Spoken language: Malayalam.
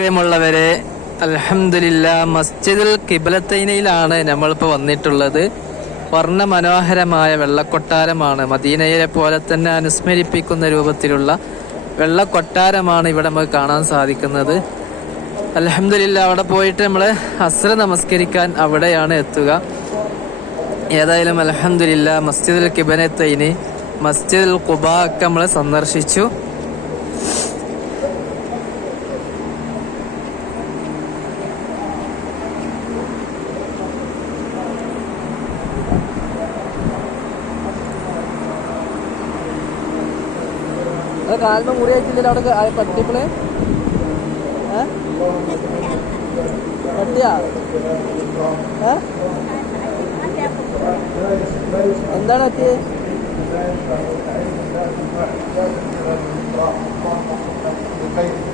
പ്രിയമുള്ളവരെ, അൽഹംദുലില്ലാ മസ്ജിദുൽ ഖിബ്ലത്തൈനിലാണ് നമ്മളിപ്പോൾ വന്നിട്ടുള്ളത്. വർണ്ണമനോഹരമായ വെള്ളക്കൊട്ടാരമാണ്. മദീനയെ പോലെ തന്നെ അനുസ്മരിപ്പിക്കുന്ന രൂപത്തിലുള്ള വെള്ളക്കൊട്ടാരമാണ് ഇവിടെ നമുക്ക് കാണാൻ സാധിക്കുന്നത്. അൽഹംദുലില്ലാ അവിടെ പോയിട്ട് നമ്മൾ അസ്ർ നമസ്കരിക്കാൻ അവിടെയാണ് എത്തുക. ഏതായാലും അൽഹംദുലില്ലാ മസ്ജിദുൽ ഖിബ്ലത്തൈനി, മസ്ജിദുൽ ഖുബാ ഒക്കെ നമ്മൾ സന്ദർശിച്ചു. കാലിന് മുറി അയച്ചില്ല അവിടെ പട്ടിപ്പിള് പട്ടിയാ എന്താണ് പറ്റിയത്? Thank you.